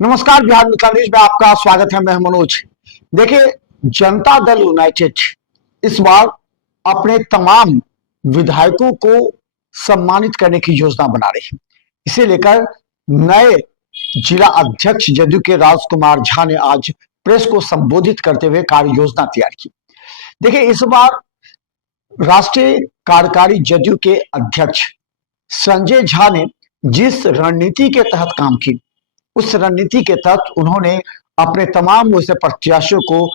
नमस्कार, बिहार मित्र न्यूज में आपका स्वागत है। मैं मनोज। देखिए, जनता दल यूनाइटेड इस बार अपने तमाम विधायकों को सम्मानित करने की योजना बना रही है। इसे लेकर नए जिला अध्यक्ष जदयू के राजकुमार झा ने आज प्रेस को संबोधित करते हुए कार्य योजना तैयार की। देखिए, इस बार राष्ट्रीय कार्यकारी जदयू के अध्यक्ष संजय झा ने जिस रणनीति के तहत काम की, उस रणनीति के तहत उन्होंने अपने तमाम वैसे प्रत्याशियों को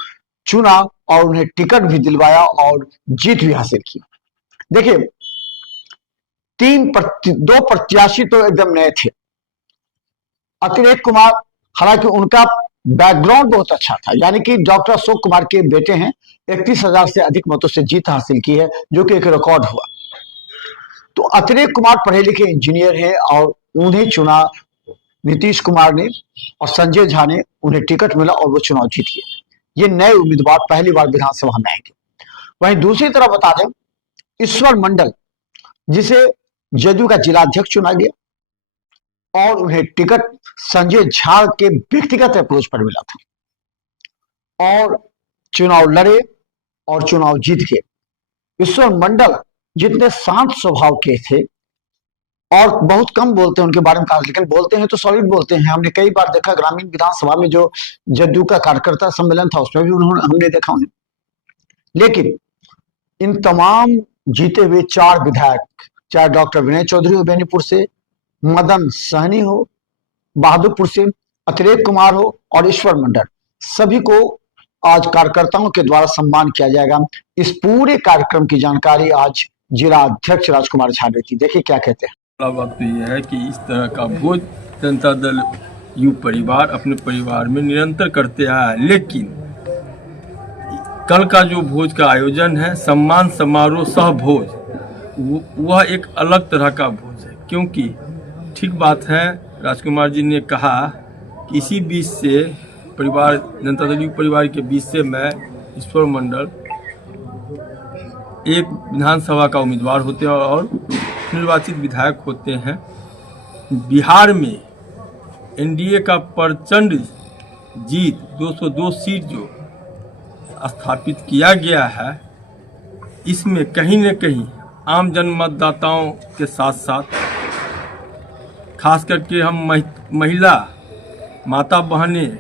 चुना और उन्हें टिकट भी दिलवाया और जीत भी हासिल की। देखिए, दो प्रत्याशी तो एकदम नए थे। अतिरेक कुमार, हालांकि उनका बैकग्राउंड बहुत अच्छा था, यानी कि डॉक्टर अशोक कुमार के बेटे हैं। 31,000 से अधिक मतों से जीत हासिल की है, जो कि एक रिकॉर्ड हुआ। तो अतिरेक कुमार पढ़े लिखे इंजीनियर हैं और उन्हें चुना नीतीश कुमार ने, और संजय झा ने उन्हें टिकट मिला और वो चुनाव जीत गए। ये नए उम्मीदवार पहली बार विधानसभा में आएंगे। वहीं दूसरी तरफ बता दें, ईश्वर मंडल, जिसे जदयू का जिलाध्यक्ष चुना गया और उन्हें टिकट संजय झा के व्यक्तिगत अप्रोच पर मिला था और चुनाव लड़े और चुनाव जीत गए। ईश्वर मंडल जितने शांत स्वभाव के थे और बहुत कम बोलते हैं, उनके बारे में कहा, लेकिन बोलते हैं तो सॉलिड बोलते हैं। हमने कई बार देखा, ग्रामीण विधानसभा में जो जदयू का कार्यकर्ता सम्मेलन था उसमें भी हमने देखा उन्हें। लेकिन इन तमाम जीते हुए 4 विधायक, चाहे डॉक्टर विनय चौधरी हो बेनीपुर से, मदन सहनी हो बहादुरपुर से, अतिरेक कुमार हो और ईश्वर मंडल, सभी को आज कार्यकर्ताओं के द्वारा सम्मान किया जाएगा। इस पूरे कार्यक्रम की जानकारी आज जिला अध्यक्ष राजकुमार झा ने दी। देखिए क्या कहते हैं। वक्त यह है कि इस तरह का भोज जनता दल यू परिवार अपने परिवार में निरंतर करते आया है, लेकिन कल का जो भोज का आयोजन है, सम्मान समारोह सह भोज, वह एक अलग तरह का भोज है। क्योंकि ठीक बात है, राजकुमार जी ने कहा कि इसी बीच से परिवार, जनता दल यू परिवार के बीच से मैं ईश्वर मंडल एक विधानसभा का उम्मीदवार होते हैं और निर्वाचित विधायक होते हैं। बिहार में एनडीए का प्रचंड जीत 202 सीट जो स्थापित किया गया है, इसमें कहीं न कहीं आम जन मतदाताओं के साथ साथ खास करके हम महिला माता बहनें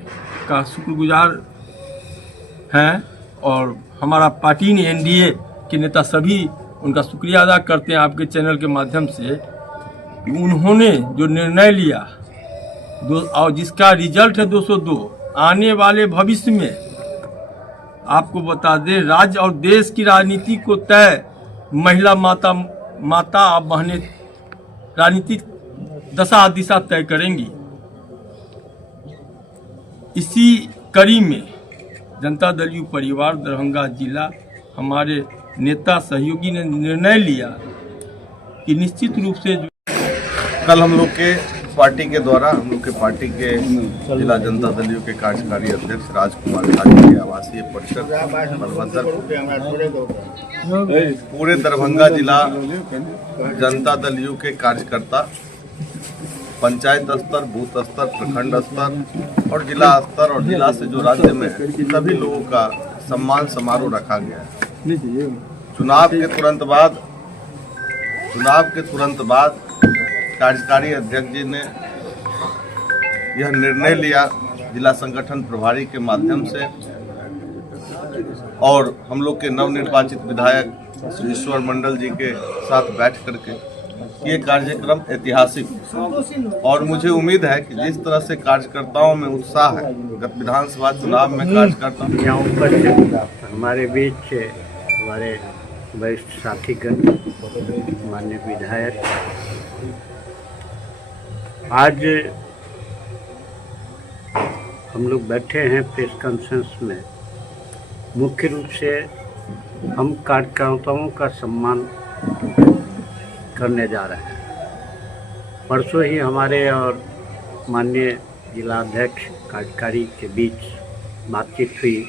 का शुक्रगुजार हैं और हमारा पार्टी ने, एनडीए के नेता सभी उनका शुक्रिया अदा करते हैं आपके चैनल के माध्यम से। उन्होंने जो निर्णय लिया और जिसका रिजल्ट है 202, आने वाले भविष्य में आपको बता दें, राज्य और देश की राजनीति को तय महिला माता और बहनें राजनीतिक दशा दिशा तय करेंगी। इसी कड़ी में जनता दल यू परिवार दरभंगा जिला, हमारे नेता सहयोगी ने निर्णय लिया कि निश्चित रूप से कल हम लोग के पार्टी के द्वारा, हम लोग के पार्टी के जिला जनता दल यू के कार्यकारी अध्यक्ष राजकुमार झा जी के आवासीय परिसर पूरे दरभंगा जिला जनता दल यू के कार्यकर्ता, पंचायत स्तर, बूथ स्तर, प्रखंड स्तर और जिला स्तर और जिला से जो राज्य में सभी लोगों का सम्मान समारोह रखा गया है। चुनाव के तुरंत बाद कार्यकारी अध्यक्ष जी ने यह निर्णय लिया जिला संगठन प्रभारी के माध्यम से, और हम लोग के नवनिर्वाचित विधायक ईश्वर मंडल जी के साथ बैठ करके ये कार्यक्रम ऐतिहासिक, और मुझे उम्मीद है कि जिस तरह से कार्यकर्ताओं में उत्साह है, गत विधानसभा चुनाव में कार्यकर्ता हमारे बीच हमारे वरिष्ठ साथीगण, माननीय विधायक, आज हम लोग बैठे हैं प्रेस कॉन्फ्रेंस में। मुख्य रूप से हम कार्यकर्ताओं का सम्मान करने जा रहे हैं। परसों ही हमारे और माननीय जिलाध्यक्ष कार्यकारी के बीच बातचीत हुई,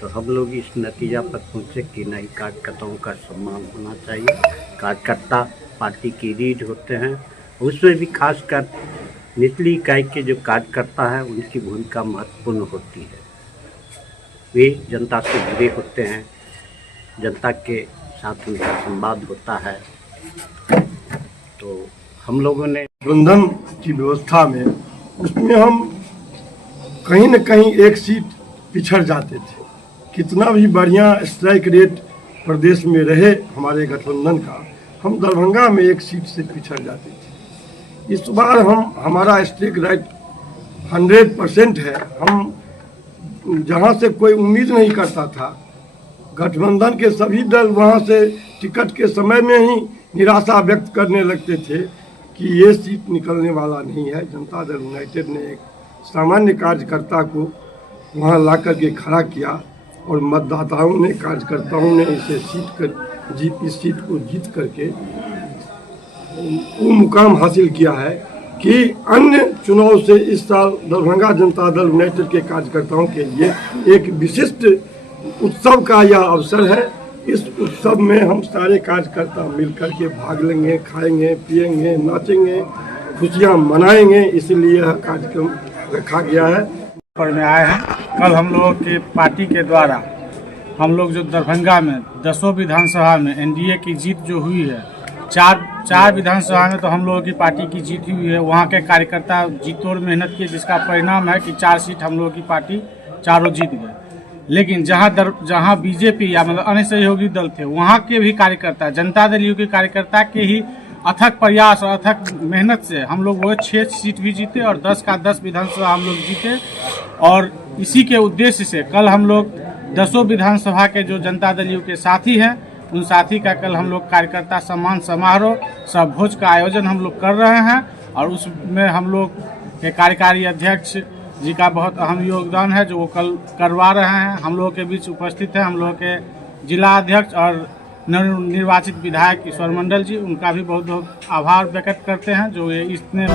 तो हम लोग इस नतीजा पर पहुँचे कि नहीं, कार्यकर्ताओं का सम्मान होना चाहिए। कार्यकर्ता पार्टी की रीढ़ होते हैं, उसमें भी खासकर निचली इकाई के जो कार्यकर्ता है उनकी भूमिका महत्वपूर्ण होती है। वे जनता से जुड़े होते हैं, जनता के साथ उनका संवाद होता है। तो हम लोगों ने प्रबंधन की व्यवस्था में उसमें हम कहीं न कहीं एक सीट पिछड़ जाते थे। कितना भी बढ़िया स्ट्राइक रेट प्रदेश में रहे हमारे गठबंधन का, हम दरभंगा में एक सीट से पिछड़ जाते थे। इस बार हमारा स्ट्राइक रेट 100% है। हम जहां से कोई उम्मीद नहीं करता था, गठबंधन के सभी दल वहां से टिकट के समय में ही निराशा व्यक्त करने लगते थे कि ये सीट निकलने वाला नहीं है। जनता दल यूनाइटेड ने एक सामान्य कार्यकर्ता को वहां ला करके खड़ा किया और मतदाताओं ने, कार्यकर्ताओं ने इसे इस सीट को जीत करके वो मुकाम हासिल किया है कि अन्य चुनाव से इस साल दरभंगा जनता दल यूनाइटेड के कार्यकर्ताओं के लिए एक विशिष्ट उत्सव का यह अवसर है। इस उत्सव में हम सारे कार्यकर्ता मिलकर के भाग लेंगे, खाएंगे, पिएंगे, नाचेंगे, खुशियां मनाएंगे। इसलिए यह कार्यक्रम रखा गया है। पर में आए हैं। कल हम लोगों की पार्टी के द्वारा हम लोग जो दरभंगा में 10 विधानसभा में एनडीए की जीत जो हुई है, चार विधानसभा में तो हम लोगों की पार्टी की जीत हुई है। वहाँ के कार्यकर्ता जीतोड़ मेहनत किए, जिसका परिणाम है कि 4 सीट हम लोगों की पार्टी चारों जीत गए। लेकिन जहाँ बीजेपी या मतलब अन्य सहयोगी दल थे, वहाँ के भी कार्यकर्ता, जनता दल यू के कार्यकर्ता के ही अथक प्रयास और अथक मेहनत से हम लोग वो 6 सीट भी जीते और 10 का 10 विधानसभा हम लोग जीते। और इसी के उद्देश्य से कल हम लोग 10 विधानसभा के जो जनता दल यू के साथी हैं, उन साथी का कल हम लोग कार्यकर्ता सम्मान समारोह सब भोज का आयोजन हम लोग कर रहे हैं। और उसमें हम लोग के कार्यकारी अध्यक्ष जी का बहुत अहम योगदान है, जो वो कल करवा रहे हैं। हम लोगों के बीच उपस्थित है हम लोगों के जिला अध्यक्ष और नवनिर्वाचित विधायक ईश्वर मंडल जी, उनका भी बहुत बहुत आभार व्यक्त करते हैं जो ये इतने